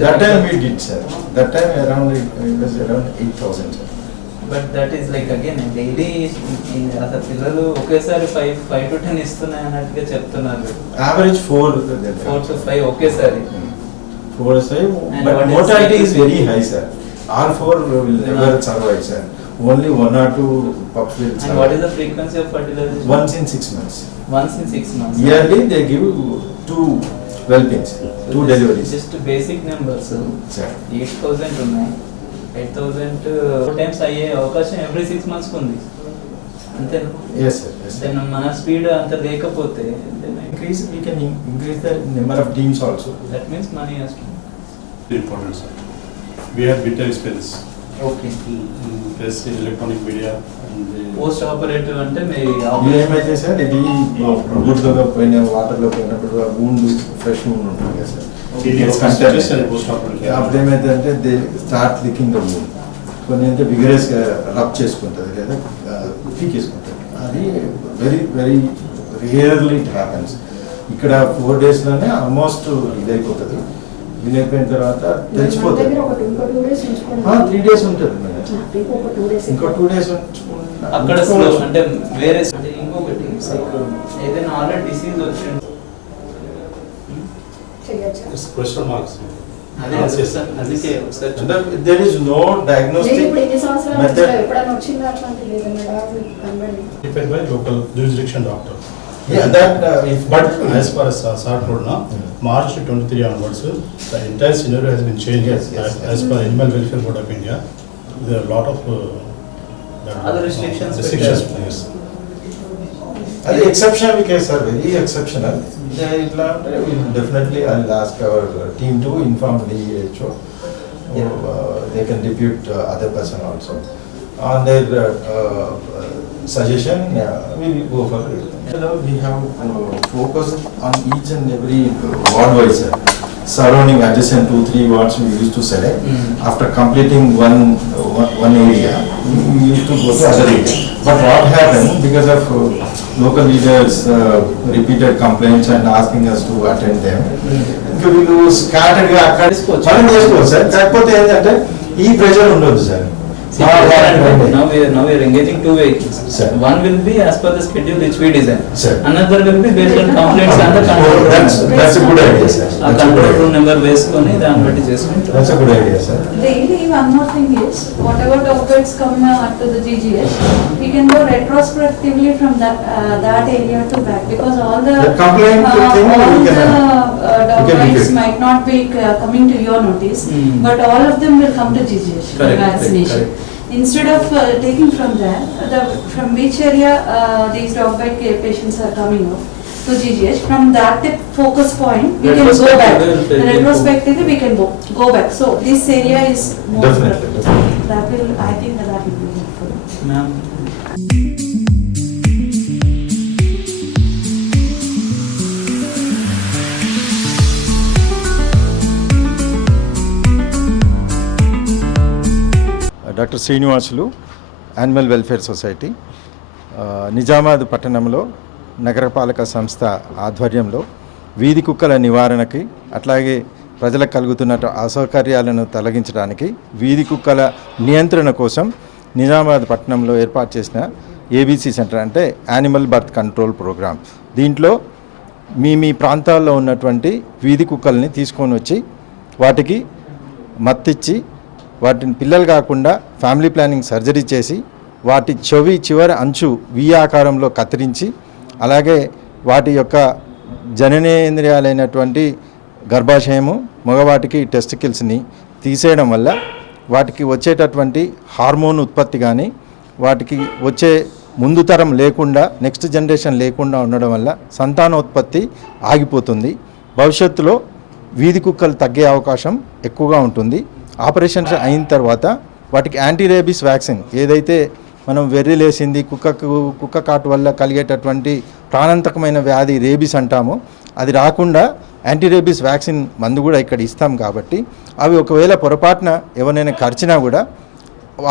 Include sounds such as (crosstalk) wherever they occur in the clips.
That time we did, sir. That time around, it was around eight thousand, sir. But that is like again daily అసలు పిల్లలు ఒకేసారి five five to ten ఇస్తున్నాయి అన్నట్టుగా చెప్తున్నారు Average four. Four to five ఒకేసారి mortality is cycle? very high, sir. All four will never Yeah. survive, sir. Only one or two pups will and what is the. Frequency of fertilization Once in six months. Once in six months Yearly, they give two whelpings, two deliveries. Just basic numbers Sir. Eight thousand ఉన్నాయి eight thousand four times అయ్యే అవకాశం every six months ఉంది అంతే Yes, sir. Yes, sir. Then మన speed అంత లేకపోతే Increase, we can in- increase the number of teams also. That means money important, sir. We have bitter experience okay in in press, post operative అంటే మీ ఇది ఏమైతే sir ఇది బుడ్డగా పోయిన వాటర్లో పోయినప్పుడు ఆ ఫ్రెష్ wound ఉంటుంది కదా సార్ ఇది. అప్పుడు ఏమైతే అంటే దే స్టార్ట్ లికింగ్ ద కొన్ని అయితే విగరస్గా రబ్ చేసుకుంటుంది లేదా పీకేసుకుంటుంది అది very very rarely it happens ఇక్కడ ఫోర్ డేస్లోనే ఆల్మోస్ట్ ఇదైపోతుంది ఇదైపోయిన తర్వాత తెలిసిపోతుంది. త్రీ డేస్ ఉంటుంది ఇంకో టూ డేస్ అక్కడ అంటే వేరే అంటే ఇంకొకటి ఏదైనా ఆల్రెడీ డిసీజ్ వచ్చింది ఒకసారి చూడండి. There is no diagnostic. వచ్చాయో, ఎప్పుడైనా వచ్చిందా అట్లాంటి లేదన్నా doctor. Yeah, that, uh, if- But as far as uh, told now, Hmm. March twenty-three onwards, the entire scenario has been changed. Yes, yes, As- yes. As per Animal Welfare Board of India, there are a lot of. uh, that- Other restrictions Restrictions, పెట్టారు. yes. అది exceptional case sir very exceptional ఇట్లా అంటే definitely I last our team to inform DHO Yeah. They can depute other person also on their suggestion will go for we have focus on each and every ward wise surrounding adjacent two, three wards we used to select. Mm. After completing one, one- one area, we used to go to other area. But what happened, because of uh, local leaders' uh, repeated complaints and asking us to attend them, ఇంకా వీళ్ళు స్కాటర్డ్గా అక్కడ. మనం చేసుకోవచ్చు sir కాకపోతే ఏంటంటే ఈ pressure ఉండొద్దు sir now we are now we are engaging two vehicles. Sir. One will be as per the schedule which we design. Sir. Another will be based on complaints and the control room. That's, that's a good idea, sir. ఆ That's a control good room idea. Number వేసుకొని దాన్ని బట్టి చేసుకుంటాం That's a good idea, sir. Daily, one more thing is, whatever topics come uh, to the GGS, we can go retrospectively from that, uh, that area to back, because all the. The complaint uh, thing we All can, the uh, uh, we can topics review. might not be uh, coming to your notice, Hmm. but all of them will come to GGS for Correct, correct, vaccination. correct. instead of uh, taking from there, uh, the, from which area uh, these dog bite patients are coming up to GGH, from that the focus point, we can go back. Retrospectively, we can go, go back. So this area is more. Definitely. That will, I think that will be helpful. Ma'am. Doctor Srinivasulu animal welfare society Nizamabad పట్టణంలో నగరపాలక సంస్థ ఆధ్వర్యంలో వీధి కుక్కల నివారణకి అట్లాగే ప్రజలకు కలుగుతున్న అసౌకర్యాలను తొలగించడానికి వీధి కుక్కల నియంత్రణ కోసం నిజామాబాద్ పట్టణంలో ఏర్పాటు చేసిన ఏబీసీ సెంటర్ అంటే యానిమల్ బర్త్ కంట్రోల్ ప్రోగ్రామ్ దీంట్లో మీ మీ ప్రాంతాల్లో ఉన్నటువంటి వీధి కుక్కల్ని తీసుకొని వచ్చి వాటికి మత్తిచ్చి వాటిని పిల్లలు కాకుండా ఫ్యామిలీ ప్లానింగ్ సర్జరీ చేసి వాటి చెవి చివరి అంచు వి ఆకారంలో కత్తిరించి అలాగే వాటి యొక్క జననేంద్రియాలైనటువంటి గర్భాశయము మగవాటికి టెస్టికిల్స్ని తీసేయడం వల్ల వాటికి వచ్చేటటువంటి హార్మోన్ ఉత్పత్తి కానీ వాటికి వచ్చే ముందు తరం లేకుండా నెక్స్ట్ జనరేషన్ లేకుండా ఉండడం వల్ల సంతానోత్పత్తి ఆగిపోతుంది. భవిష్యత్తులో వీధి కుక్కలు తగ్గే అవకాశం ఎక్కువగా ఉంటుంది. ఆపరేషన్స్ అయిన తర్వాత వాటికి యాంటీ రేబీస్ వ్యాక్సిన్ ఏదైతే మనం వెర్రిలేసింది కుక్కకు కుక్క కాటు వల్ల కలిగేటటువంటి ప్రాణాంతకమైన వ్యాధి రేబీస్ అంటామో అది రాకుండా యాంటీ రేబీస్ వ్యాక్సిన్ మందు కూడా ఇక్కడ ఇస్తాం కాబట్టి అవి ఒకవేళ పొరపాటున ఎవరైనా ఖర్చినా కూడా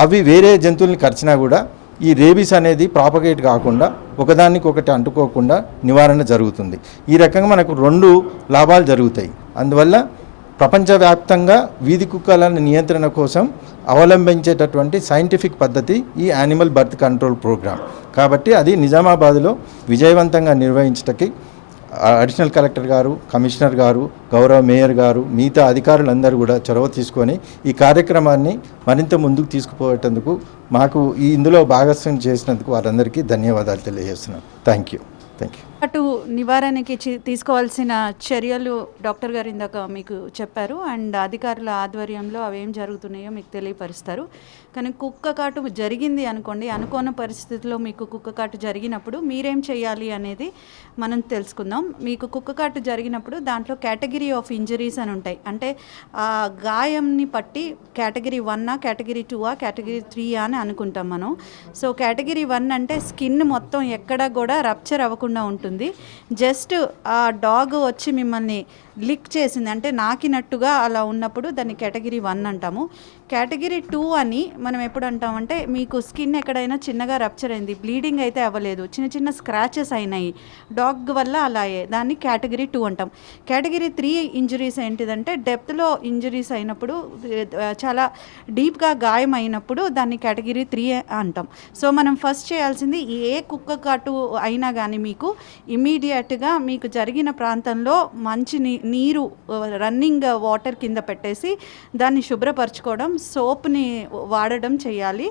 అవి వేరే జంతువుల్ని కరిచినా కూడా ఈ రేబీస్ అనేది ప్రాపగేట్ కాకుండా ఒకదానికి ఒకటి అంటుకోకుండా నివారణ జరుగుతుంది. ఈ రకంగా మనకు రెండు లాభాలు జరుగుతాయి. అందువల్ల ప్రపంచవ్యాప్తంగా వీధి కుక్కల నియంత్రణ కోసం అవలంబించేటటువంటి సైంటిఫిక్ పద్ధతి ఈ యానిమల్ బర్త్ కంట్రోల్ ప్రోగ్రామ్ కాబట్టి అది నిజామాబాద్లో విజయవంతంగా నిర్వహించటకి అడిషనల్ కలెక్టర్ గారు కమిషనర్ గారు గౌరవ మేయర్ గారు మిగతా అధికారులందరూ కూడా చొరవ తీసుకొని ఈ కార్యక్రమాన్ని మరింత ముందుకు తీసుకుపోయేటందుకు మాకు ఈ ఇందులో భాగస్వామ్యం చేసినందుకు వారందరికీ ధన్యవాదాలు తెలియజేస్తున్నాను థ్యాంక్ యూ థ్యాంక్ యూ అటు నివారణకి చి- తీసుకోవాల్సిన చర్యలు డాక్టర్ గారు ఇందాక మీకు చెప్పారు. అండ్ అధికారుల ఆధ్వర్యంలో అవి ఏం జరుగుతున్నాయో మీకు తెలియపరుస్తారు. కానీ కుక్క కాటు జరిగింది అనుకోండి అనుకోని పరిస్థితిలో మీకు కుక్క కాటు జరిగినప్పుడు మీరేం చేయాలి అనేది మనం తెలుసుకుందాం. మీకు కుక్క కాటు జరిగినప్పుడు దాంట్లో కేటగిరీ ఆఫ్ ఇంజరీస్ అని ఉంటాయి. అంటే ఆ గాయంని పట్టి కేటగిరీ వన్నా కేటగిరీ టూవా కేటగిరీ త్రీయా అని అనుకుంటాం మనం. సో కేటగిరీ వన్ అంటే స్కిన్ మొత్తం ఎక్కడ కూడా రప్చర్ అవ్వకుండా ఉంటుంది. జస్ట్ ఆ డాగ్ వచ్చి మిమ్మల్ని లిక్ చేసింది. అంటే నాకినట్టుగా అలా ఉన్నప్పుడు దాన్ని కేటగిరీ వన్ అంటాము. కేటగిరీ టూ అని మనం ఎప్పుడు అంటామంటే మీకు స్కిన్ ఎక్కడైనా చిన్నగా రప్చర్ అయింది బ్లీడింగ్ అయితే అవ్వలేదు చిన్న చిన్న స్క్రాచెస్ అయినాయి డాగ్ వల్ల అలా దాన్ని కేటగిరీ టూ అంటాం. కేటగిరీ త్రీ ఇంజరీస్ ఏంటిదంటే డెప్త్లో ఇంజరీస్ అయినప్పుడు చాలా డీప్గా గాయం అయినప్పుడు దాన్ని కేటగిరీ త్రీ అంటాం. సో మనం ఫస్ట్ చేయాల్సింది ఏ కుక్క కాటు అయినా కానీ మీకు ఇమీడియట్గా మీకు జరిగిన ప్రాంతంలో మంచి నీరు రన్నింగ్ వాటర్ కింద పెట్టేసి దాన్ని శుభ్రపరచుకోవడం సోప్ని వాడడం చేయాలి.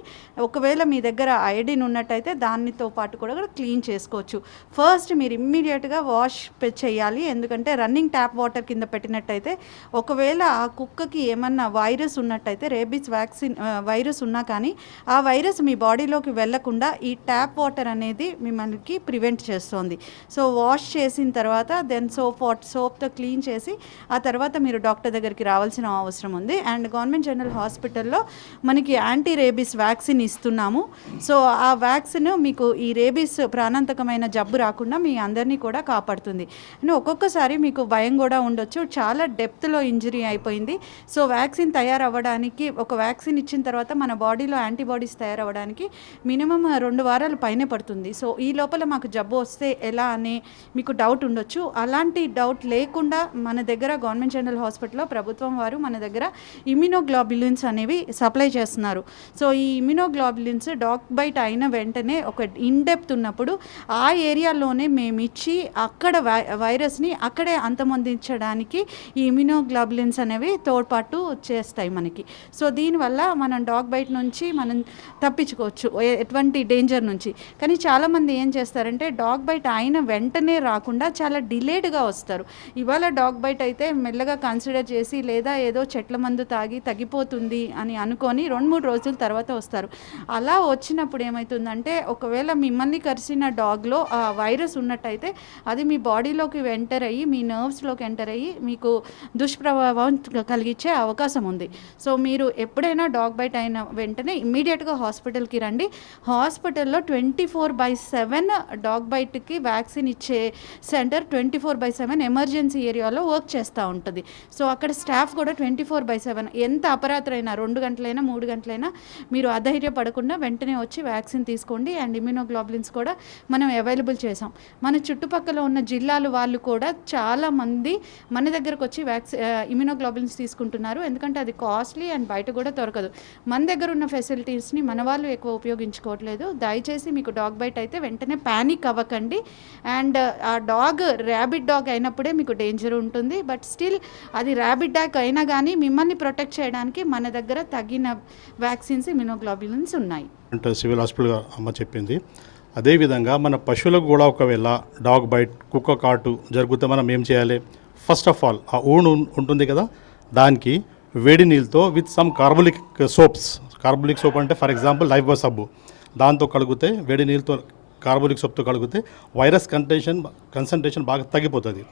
ఒకవేళ మీ దగ్గర ఐడిన్ ఉన్నట్టయితే దానితో పాటు కూడా క్లీన్ చేసుకోవచ్చు. ఫస్ట్ మీరు ఇమ్మీడియట్గా వాష్ చేయాలి. ఎందుకంటే రన్నింగ్ ట్యాప్ వాటర్ కింద పెట్టినట్టయితే ఒకవేళ ఆ కుక్కకి ఏమన్నా వైరస్ ఉన్నట్టయితే రేబీస్ వ్యాక్సిన్ వైరస్ ఉన్నా కానీ ఆ వైరస్ మీ బాడీలోకి వెళ్ళకుండా ఈ ట్యాప్ వాటర్ అనేది మిమ్మల్ని ప్రివెంట్ చేస్తుంది. సో వాష్ చేసిన తర్వాత దెన్ సోప్ వాట్ సోప్తో క్లీన్ చేసి ఆ తర్వాత మీరు డాక్టర్ దగ్గరికి రావాల్సిన అవసరం ఉంది. అండ్ గవర్నమెంట్ జనరల్ హాస్పిటల్లో మనకి యాంటీ రేబీస్ వ్యాక్సిన్ ఇస్తున్నాము. సో ఆ వ్యాక్సిన్ మీకు ఈ రేబీస్ ప్రాణాంతకమైన జబ్బు రాకుండా మీ అందరినీ కూడా కాపాడుతుంది. అండ్ ఒక్కొక్కసారి మీకు భయం కూడా ఉండొచ్చు. చాలా డెప్త్లో ఇంజరీ అయిపోయింది. సో వ్యాక్సిన్ తయారవ్వడానికి ఒక వ్యాక్సిన్ ఇచ్చిన తర్వాత మన బాడీలో యాంటీబాడీస్ తయారవ్వడానికి మినిమం రెండు వారాల పైన పడుతుంది. సో ఈ లోపల మాకు జబ్బు వస్తే ఎలా అని మీకు డౌట్ ఉండొచ్చు. అలాంటి డౌట్ లేకుండా మన దగ్గర గవర్నమెంట్ జనరల్ హాస్పిటల్లో ప్రభుత్వం వారు మన దగ్గర ఇమ్యునోగ్లోబులిన్స్ అనేవి సప్లై చేస్తున్నారు. సో ఈ ఇమ్యునోగ్లోబులిన్స్ డాగ్ బైట్ అయిన వెంటనే ఒక ఇన్డెప్త్ ఉన్నప్పుడు ఆ ఏరియాలోనే మేము ఇచ్చి అక్కడ వై వైరస్ని అక్కడే అంతమొందించడానికి ఈ ఇమ్యునోగ్లోబులిన్స్ అనేవి తోడ్పాటు చేస్తాయి మనకి. సో దీనివల్ల మనం డాగ్ బైట్ నుంచి మనం తప్పించుకోవచ్చు ఎటువంటి డేంజర్ నుంచి. కానీ చాలామంది ఏం చేస్తారంటే డాగ్ బైట్ అయిన వెంటనే రాకుండా చాలా డిలేడ్గా వస్తారు. ఇవాళ డాగ్ బైట్ అయితే మెల్లగా కన్సిడర్ చేసి లేదా ఏదో చెట్ల మందు తాగి తగ్గిపోతుంది అని అనుకొని రెండు మూడు రోజుల తర్వాత వస్తారు. అలా వచ్చినప్పుడు ఏమవుతుందంటే ఒకవేళ మిమ్మల్ని కరిసిన డాగ్లో ఆ వైరస్ ఉన్నట్టయితే అది మీ బాడీలోకి ఎంటర్ అయ్యి మీ నర్వ్స్లోకి ఎంటర్ అయ్యి మీకు దుష్ప్రభావం కలిగించే అవకాశం ఉంది. సో మీరు ఎప్పుడైనా డాగ్ బైట్ అయిన వెంటనే ఇమీడియట్గా హాస్పిటల్కి రండి. హాస్పిటల్లో twenty four by seven dog బైట్కి vaccine ఇచ్చే centre twenty four by seven emergency area ఏరియాలో వర్క్ చేస్తూ ఉంటుంది. సో అక్కడ స్టాఫ్ కూడా ట్వంటీ ఫోర్ బై సెవెన్ ఎంత అపరాత్రైనా రెండు గంటలైనా మూడు గంటలైనా మీరు అధైర్యపడకుండా వెంటనే వచ్చి వ్యాక్సిన్ తీసుకోండి అండ్ ఇమ్యూనోగ్లోబులిన్స్ కూడా మనం అవైలబుల్ చేసాం మన చుట్టుపక్కల ఉన్న జిల్లాలు వాళ్ళు కూడా చాలామంది మన దగ్గరకు వచ్చి వ్యాక్సి ఇమ్యూనోగ్లోబులిన్స్ తీసుకుంటున్నారు. ఎందుకంటే అది కాస్ట్లీ అండ్ బయట కూడా దొరకదు. మన దగ్గర ఉన్న ఫెసిలిటీస్ని మన వాళ్ళు ఎక్కువ ఉపయోగించుకోవట్లేదు. దయచేసి మీకు డాగ్ బైట్ అయితే వెంటనే ప్యానిక్ అవ్వకండి. అండ్ ఆ డాగ్ ర్యాబిట్ డాగ్ అయినప్పుడే మీకు డేంజర్ ఉంటుంది. బట్ స్టిల్ అది ర్యాబిడ్ డాక్ అయినా కానీ మిమ్మల్ని ప్రొటెక్ట్ చేయడానికి మన దగ్గర తగిన వ్యాక్సిన్స్ ఇమ్యూనోగ్లోబులిన్స్ ఉన్నాయి. అంటే సివిల్ హాస్పిటల్ అమ్మ చెప్పింది. అదేవిధంగా మన పశువులకు కూడా ఒకవేళ డాగ్ బైట్ కుక్క కాటు జరుగుతే మనం ఏం చేయాలి? ఫస్ట్ ఆఫ్ ఆల్ ఆ ఊన్ ఉంటుంది కదా? దానికి వేడి నీళ్ళతో with some carbolic soaps carbolic soap అంటే ఫర్ ఎగ్జాంపుల్ లైఫ్ బాయ్ సబ్బు దాంతో కడిగితే వేడి నీళ్ళతో కార్బోలిక్ సోప్తో కడిగితే వైరస్ కంటెన్షన్ కన్సన్ట్రేషన్ బాగా తగ్గిపోతుంది.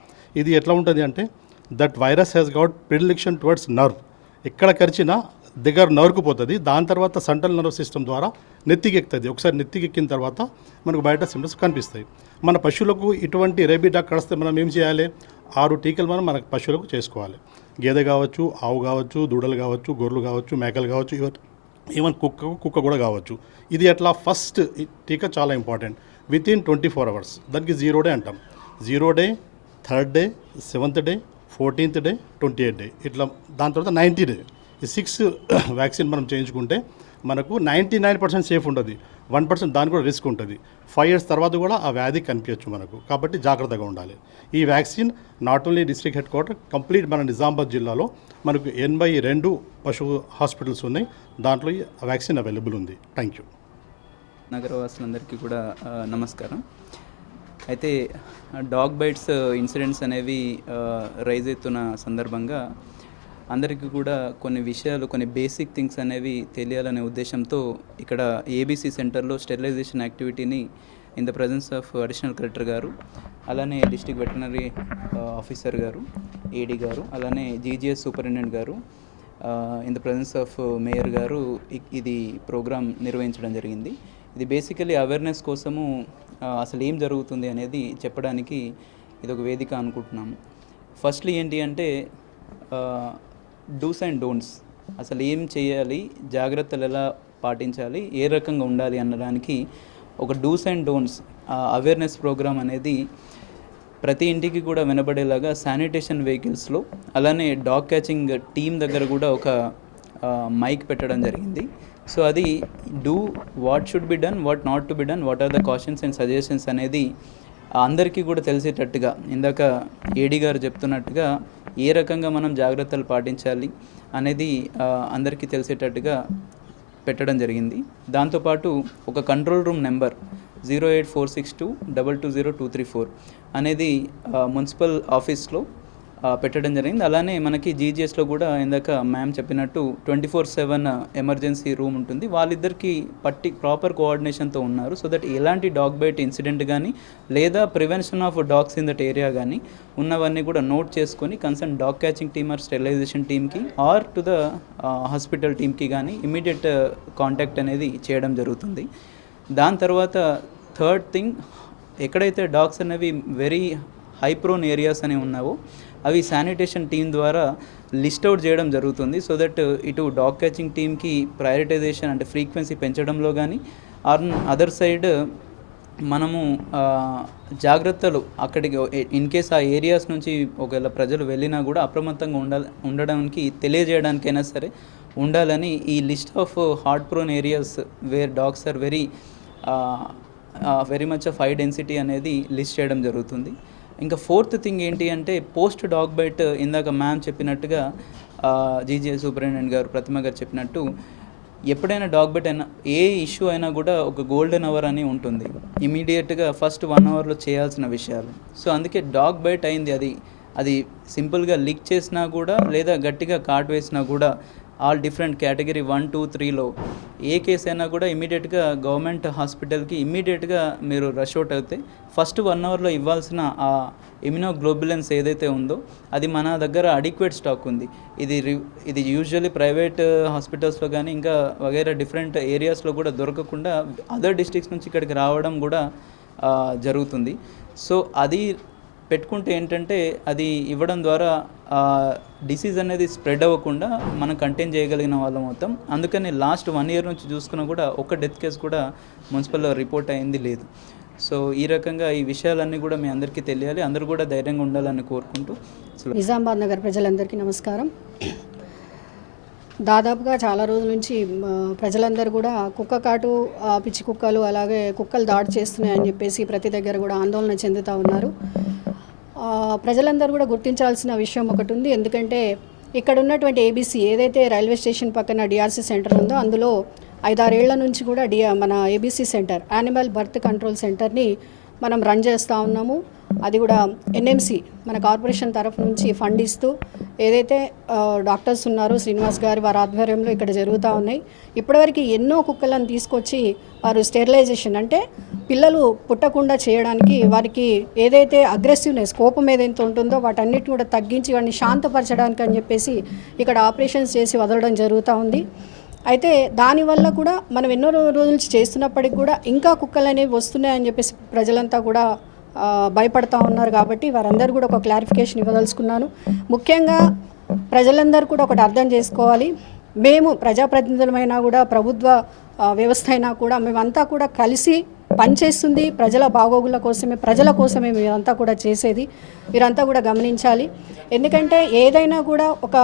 ఇది ఎట్లా ఉంటుంది అంటే that virus has got predilection towards nerve ఎక్కడ కరిచినా దగ్గర నరుకు పోతుంది. దాని తర్వాత సెంట్రల్ నర్వ్ సిస్టమ్ ద్వారా నెత్తికెక్కుతుంది ఒకసారి నెత్తికి ఎక్కిన తర్వాత మనకు బయట సిమ్టమ్స్ కనిపిస్తాయి. మన పశువులకు ఇటువంటి రేబిటా కడిస్తే మనం ఏం చేయాలి? ఆరు టీకాలు మనం మన పశువులకు చేసుకోవాలి. గేదె కావచ్చు ఆవు కావచ్చు దూడలు కావచ్చు గొర్రెలు కావచ్చు మేకలు కావచ్చు ఈవెన్ కుక్క కుక్క కూడా కావచ్చు. ఇది అట్లా ఫస్ట్ టీకా చాలా important with in twenty four hours దానికి జీరో డే అంటాం. Zero day third day seventh day fourteenth day twenty eighth day. ఇట్లా దాని తర్వాత నైంటీ డే. ఈ సిక్స్ (coughs) వ్యాక్సిన్ మనం చేయించుకుంటే మనకు నైంటీ నైన్ పర్సెంట్ సేఫ్ ఉంటుంది వన్ పర్సెంట్ దాని కూడా రిస్క్ ఉంటుంది. ఫైవ్ ఇయర్స్ తర్వాత కూడా ఆ వ్యాధి కనిపించచ్చు మనకు. కాబట్టి జాగ్రత్తగా ఉండాలి. ఈ vaccine not only district headquarter complete మన నిజామాబాద్ జిల్లాలో మనకు ఎనభై రెండు పశు హాస్పిటల్స్ ఉన్నాయి. దాంట్లో ఈ వ్యాక్సిన్ అవైలబుల్ ఉంది. Thank you. నగరవాసులందరికీ కూడా నమస్కారం. అయితే డాగ్ బైట్స్ ఇన్సిడెంట్స్ అనేవి రైజ్ అవుతున్న సందర్భంగా అందరికీ కూడా కొన్ని విషయాలు కొన్ని బేసిక్ థింగ్స్ అనేవి తెలియాలనే ఉద్దేశంతో ఇక్కడ ఏబీసీ సెంటర్లో sterilization యాక్టివిటీని in the presence of additional collector గారు అలానే డిస్ట్రిక్ట్ వెటనరీ ఆఫీసర్ గారు ఏడీ గారు అలానే జీజీఎస్ సూపరింటెండెంట్ గారు in the presence of mayor గారు ఇది ప్రోగ్రామ్ నిర్వహించడం జరిగింది. ఇది బేసికలీ అవేర్నెస్ కోసము అసలు ఏం జరుగుతుంది అనేది చెప్పడానికి ఇది ఒక వేదిక అనుకుంటున్నాం ఫస్ట్లీ ఏంటి అంటే డూస్ అండ్ డోంట్స్ అసలు ఏం చేయాలి జాగ్రత్తలు ఎలా పాటించాలి ఏ రకంగా ఉండాలి అనడానికి ఒక dos and don'ts awareness programme అనేది ప్రతి ఇంటికి కూడా వినబడేలాగా శానిటేషన్ వెహికల్స్లో అలానే డాగ్ క్యాచింగ్ టీం దగ్గర కూడా ఒక మైక్ పెట్టడం జరిగింది. సో అది do what should be done what not to be done what are the cautions and suggestions అనేది అందరికీ కూడా తెలిసేటట్టుగా. ఇందాక ఏడీ గారు చెప్తున్నట్టుగా ఏ రకంగా మనం జాగ్రత్తలు పాటించాలి అనేది అందరికీ తెలిసేటట్టుగా పెట్టడం జరిగింది. దాంతోపాటు ఒక control room number zero eight four six two double two zero two three four అనేది మున్సిపల్ ఆఫీస్లో పెట్టడం జరిగింది. అలానే మనకి జీజీఎస్లో కూడా ఇందాక మ్యామ్ చెప్పినట్టు twenty four seven emergency room ఉంటుంది. వాళ్ళిద్దరికి పట్టి ప్రాపర్ కోఆర్డినేషన్తో ఉన్నారు. సో దట్ ఎలాంటి డాగ్ బైట్ ఇన్సిడెంట్ కానీ లేదా prevention of dogs in that area కానీ ఉన్నవన్నీ కూడా నోట్ చేసుకొని concern dog catching team or sterilization టీమ్కి ఆర్ టు ద హాస్పిటల్ టీమ్కి కానీ ఇమీడియట్ కాంటాక్ట్ అనేది చేయడం జరుగుతుంది. దాని తర్వాత థర్డ్ థింగ్ ఎక్కడైతే డాగ్స్ అనేవి వెరీ హై ప్రోన్ ఏరియాస్ అనేవి ఉన్నావో అవి శానిటేషన్ టీం ద్వారా లిస్ట్ అవుట్ చేయడం జరుగుతుంది సో దట్ ఇటు డాగ్ క్యాచింగ్ టీమ్కి ప్రయారిటైజేషన్ అంటే ఫ్రీక్వెన్సీ పెంచడంలో కానీ ఆన్ అదర్ సైడ్ మనము జాగ్రత్తలు అక్కడికి ఇన్ కేస్ ఆ ఏరియాస్ నుంచి ఒకవేళ ప్రజలు వెళ్ళినా కూడా అప్రమత్తంగా ఉండాలి ఉండడానికి తెలియజేయడానికైనా సరే ఉండాలని ఈ list of heart prone areas where dogs are very very much of high density అనేది లిస్ట్ చేయడం జరుగుతుంది. ఇంకా ఫోర్త్ థింగ్ ఏంటి అంటే పోస్ట్ డాగ్ బైట్ ఇందాక మ్యామ్ చెప్పినట్టుగా జీజే సూపరింటెండెంట్ గారు ప్రతిమ గారు చెప్పినట్టు ఎప్పుడైనా డాగ్ బైట్ అయినా ఏ ఇష్యూ అయినా కూడా ఒక గోల్డెన్ అవర్ అని ఉంటుంది. ఇమీడియట్గా ఫస్ట్ వన్ అవర్లో చేయాల్సిన విషయాలు. సో అందుకే డాగ్ బైట్ అయింది అది. అది సింపుల్గా లీక్ చేసినా కూడా లేదా గట్టిగా కాట్ వేసినా కూడా all different category one two త్రీలో ఏ కేసు అయినా కూడా ఇమీడియట్గా గవర్నమెంట్ హాస్పిటల్కి ఇమీడియట్గా మీరు రష్ అవుట్ అయితే ఫస్ట్ వన్ అవర్లో ఇవ్వాల్సిన ఆ ఇమ్యునోగ్లోబులెన్స్ ఏదైతే ఉందో అది మన దగ్గర అడిక్వేట్ స్టాక్ ఉంది. ఇది రి- ఇది యూజువల్లీ ప్రైవేట్ హాస్పిటల్స్లో కానీ ఇంకా వగైరా డిఫరెంట్ ఏరియాస్లో కూడా దొరకకుండా అదర్ డిస్ట్రిక్ట్స్ నుంచి ఇక్కడికి రావడం కూడా జరుగుతుంది. సో అది పెట్టుకుంటే ఏంటంటే అది ఇవ్వడం ద్వారా డిసీజ్ అనేది స్ప్రెడ్ అవ్వకుండా మనం కంటైన్ చేయగలిగిన వాళ్ళం మొత్తం అందుకని లాస్ట్ వన్ ఇయర్ నుంచి చూసుకున్నా కూడా ఒక డెత్ కేసు కూడా మున్సిపల్లో రిపోర్ట్ అయింది లేదు. సో ఈ రకంగా ఈ విషయాలన్నీ కూడా మీ అందరికీ తెలియాలి. అందరూ కూడా ధైర్యంగా ఉండాలని కోరుకుంటూ నిజామాబాద్ నగర్ ప్రజలందరికీ నమస్కారం. దాదాపుగా చాలా రోజుల నుంచి ప్రజలందరూ కూడా కుక్క కాటు పిచ్చి కుక్కలు అలాగే కుక్కలు దాడి చేస్తున్నాయని చెప్పేసి ప్రతి దగ్గర కూడా ఆందోళన చెందుతూ ఉన్నారు. ప్రజలందరూ కూడా గుర్తించాల్సిన విషయం ఒకటి ఉంది. ఎందుకంటే ఇక్కడ ఉన్నటువంటి ఏబీసీ ఏదైతే రైల్వే స్టేషన్ పక్కన డిఆర్సీ సెంటర్ ఉందో అందులో ఐదారేళ్ళ నుంచి కూడా డిఆ మన ABC centre animal birth control సెంటర్ని మనం రన్ చేస్తూ ఉన్నాము. అది కూడా ఎన్ఎంసి మన కార్పొరేషన్ తరఫు నుంచి ఫండ్ ఇస్తూ ఏదైతే డాక్టర్స్ ఉన్నారో శ్రీనివాస్ గారి వారి ఆధ్వర్యంలో ఇక్కడ జరుగుతూ ఉన్నాయి. ఇప్పటివరకు ఎన్నో కుక్కలను తీసుకొచ్చి వారు స్టెరిలైజేషన్ అంటే పిల్లలు పుట్టకుండా చేయడానికి వారికి ఏదైతే అగ్రెసివ్నెస్ కోపం ఏదైతే ఉంటుందో వాటన్నిటిని కూడా తగ్గించి వాడిని శాంతపరచడానికి అని చెప్పేసి ఇక్కడ ఆపరేషన్స్ చేసి వదలడం జరుగుతూ ఉంది. అయితే దానివల్ల కూడా మనం ఎన్నో రోజుల నుంచి చేస్తున్నప్పటికి కూడా ఇంకా కుక్కలు అనేవి వస్తున్నాయని చెప్పేసి ప్రజలంతా కూడా భయపడతా ఉన్నారు కాబట్టి వారందరూ కూడా ఒక క్లారిఫికేషన్ ఇవ్వదలుచుకున్నాను. ముఖ్యంగా ప్రజలందరూ కూడా ఒకటి అర్థం చేసుకోవాలి. మేము ప్రజాప్రతినిధులమైనా కూడా ప్రభుత్వ వ్యవస్థ అయినా కూడా మేమంతా కూడా కలిసి పనిచేస్తుంది. ప్రజల బాగోగుల కోసమే ప్రజల కోసమే మీరంతా కూడా చేసేది. మీరంతా కూడా గమనించాలి. ఎందుకంటే ఏదైనా కూడా ఒక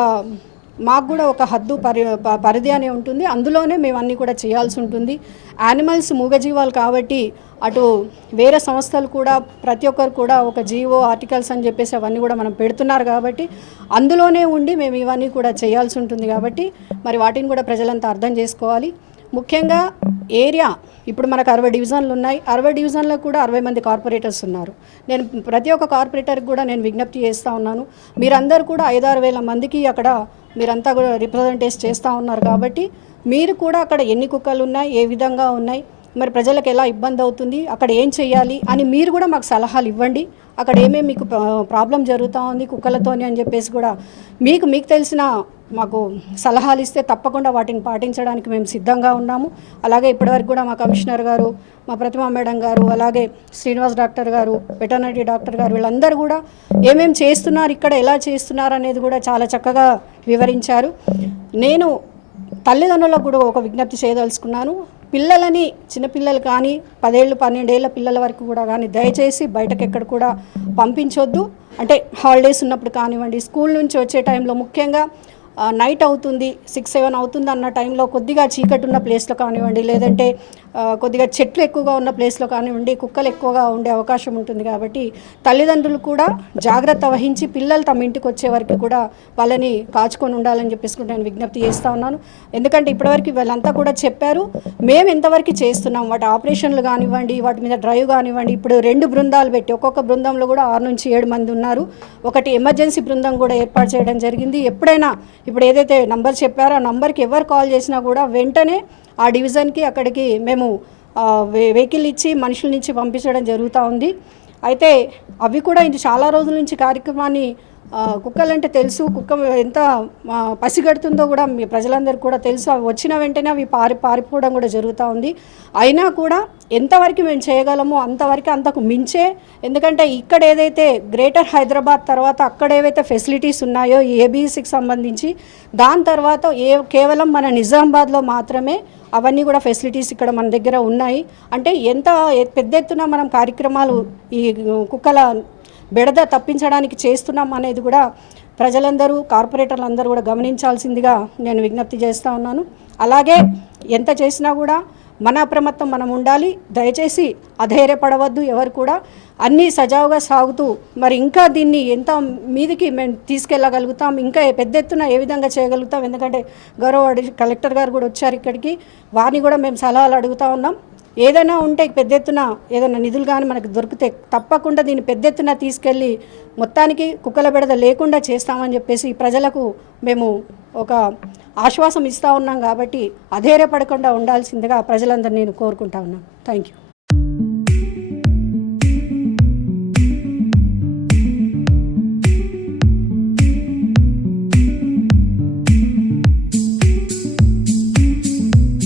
మాకు కూడా ఒక హద్దు పరి ప- పరిధి అనే ఉంటుంది. అందులోనే మేము అన్నీ కూడా చేయాల్సి ఉంటుంది. యానిమల్స్ మూగజీవాలు కాబట్టి అటు వేరే సంస్థలు కూడా ప్రతి ఒక్కరు కూడా ఒక జీవో ఆర్టికల్స్ అని చెప్పేసి అవన్నీ కూడా మనం పెడుతున్నారు కాబట్టి అందులోనే ఉండి మేము ఇవన్నీ కూడా చేయాల్సి ఉంటుంది కాబట్టి మరి వాటిని కూడా ప్రజలంతా అర్థం చేసుకోవాలి. ముఖ్యంగా ఏరియా ఇప్పుడు మనకు అరవై డివిజన్లు ఉన్నాయి. అరవై డివిజన్లో కూడా అరవై మంది కార్పొరేటర్స్ ఉన్నారు. నేను ప్రతి ఒక్క కార్పొరేటర్కి కూడా నేను విజ్ఞప్తి చేస్తూ ఉన్నాను. మీరందరూ కూడా ఐదారు వేల మందికి అక్కడ మీరంతా కూడా రిప్రజెంటేట్ చేస్తూ ఉన్నారు కాబట్టి మీరు కూడా అక్కడ ఎన్ని కుక్కలు ఉన్నాయి ఏ విధంగా ఉన్నాయి మరి ప్రజలకు ఎలా ఇబ్బంది అవుతుంది అక్కడ ఏం చేయాలి అని మీరు కూడా మాకు సలహాలు ఇవ్వండి. అక్కడ ఏమేమి మీకు ప్రాబ్లం జరుగుతూ ఉంది కుక్కలతోని అని చెప్పేసి కూడా మీకు మీకు తెలిసిన మాకు సలహాలు ఇస్తే తప్పకుండా వాటిని పాటించడానికి మేము సిద్ధంగా ఉన్నాము. అలాగే ఇప్పటివరకు కూడా మా కమిషనర్ గారు మా ప్రతిమా మేడం గారు అలాగే శ్రీనివాస్ డాక్టర్ గారు వెటర్నరీ డాక్టర్ గారు వీళ్ళందరూ కూడా ఏమేమి చేస్తున్నారు ఇక్కడ ఎలా చేస్తున్నారు అనేది కూడా చాలా చక్కగా వివరించారు. నేను తల్లిదండ్రులకు కూడా ఒక విజ్ఞప్తి చేయదలుచుకున్నాను. పిల్లలని చిన్నపిల్లలు కానీ పదేళ్ళు పన్నెండేళ్ళ పిల్లల వరకు కూడా కానీ దయచేసి బయటకు ఎక్కడ కూడా పంపించొద్దు. అంటే హాలిడేస్ ఉన్నప్పుడు కానివ్వండి స్కూల్ నుంచి వచ్చే టైంలో ముఖ్యంగా నైట్ అవుతుంది సిక్స్ సెవెన్ అవుతుంది అన్న టైంలో కొద్దిగా చీకటి ఉన్న ప్లేస్లో కానివ్వండి లేదంటే కొద్దిగా చెట్లు ఎక్కువగా ఉన్న ప్లేస్లో కానివ్వండి కుక్కలు ఎక్కువగా ఉండే అవకాశం ఉంటుంది కాబట్టి తల్లిదండ్రులు కూడా జాగ్రత్త వహించి పిల్లలు తమ ఇంటికి వచ్చే వరకు కూడా వాళ్ళని కాచుకొని ఉండాలని చెప్పేసి నేను విజ్ఞప్తి చేస్తూ ఉన్నాను. ఎందుకంటే ఇప్పటివరకు వీళ్ళంతా కూడా చెప్పారు మేము ఎంతవరకు చేస్తున్నాం? వాటి ఆపరేషన్లు కానివ్వండి వాటి మీద డ్రైవ్ కానివ్వండి. ఇప్పుడు రెండు బృందాలు పెట్టి ఒక్కొక్క బృందంలో కూడా ఆరు నుంచి ఏడు మంది ఉన్నారు. ఒకటి ఎమర్జెన్సీ బృందం కూడా ఏర్పాటు చేయడం జరిగింది. ఎప్పుడైనా ఇప్పుడు ఏదైతే నంబర్ చెప్పారో ఆ నంబర్కి ఎవరు కాల్ చేసినా కూడా వెంటనే ఆ డివిజన్కి అక్కడికి మేము వె- వెహికల్ ఇచ్చి మనుషుల నుంచి పంపించడం జరుగుతూ ఉంది. అయితే అవి కూడా ఇది చాలా రోజుల నుంచి కార్యక్రమాన్ని కుక్కలంటే తెలుసు కుక్క ఎంత పసిగడుతుందో కూడా మీ ప్రజలందరికీ కూడా తెలుసు. అవి వచ్చిన వెంటనే అవి పారి పారిపోవడం కూడా జరుగుతూ ఉంది. అయినా కూడా ఎంతవరకు మేము చేయగలమో అంతవరకు అంతకు మించే ఎందుకంటే ఇక్కడ ఏదైతే గ్రేటర్ హైదరాబాద్ తర్వాత అక్కడ ఏవైతే ఫెసిలిటీస్ ఉన్నాయో ఏబీసీకి సంబంధించి దాని తర్వాత ఏ కేవలం మన నిజామాబాద్లో మాత్రమే అవన్నీ కూడా ఫెసిలిటీస్ ఇక్కడ మన దగ్గర ఉన్నాయి. అంటే ఎంత పెద్ద ఎత్తున మనం కార్యక్రమాలు ఈ కుక్కల బెడద తప్పించడానికి చేస్తున్నాం అనేది కూడా ప్రజలందరూ కార్పొరేటర్లు అందరూ కూడా గమనించాల్సిందిగా నేను విజ్ఞప్తి చేస్తూ ఉన్నాను. అలాగే ఎంత చేసినా కూడా మన అప్రమత్తం మనం ఉండాలి. దయచేసి అధైర్యపడవద్దు ఎవరు కూడా. అన్నీ సజావుగా సాగుతూ మరి ఇంకా దీన్ని ఎంత మీదికి మేము తీసుకెళ్ళగలుగుతాం ఇంకా పెద్ద ఎత్తున ఏ విధంగా చేయగలుగుతాం? ఎందుకంటే గౌరవ కలెక్టర్ గారు కూడా వచ్చారు ఇక్కడికి. వారిని కూడా మేము సలహాలు అడుగుతా ఉన్నాం. ఏదైనా ఉంటే పెద్ద ఎత్తున ఏదైనా నిధులు కానీ మనకు దొరికితే తప్పకుండా దీన్ని పెద్ద ఎత్తున తీసుకెళ్ళి మొత్తానికి కుక్కల బెడద లేకుండా చేస్తామని చెప్పేసి ప్రజలకు మేము ఒక ఆశ్వాసం ఇస్తూ ఉన్నాం కాబట్టి అధైర్యపడకుండా ఉండాల్సిందిగా ప్రజలందరూ నేను కోరుకుంటా ఉన్నాను. Thank you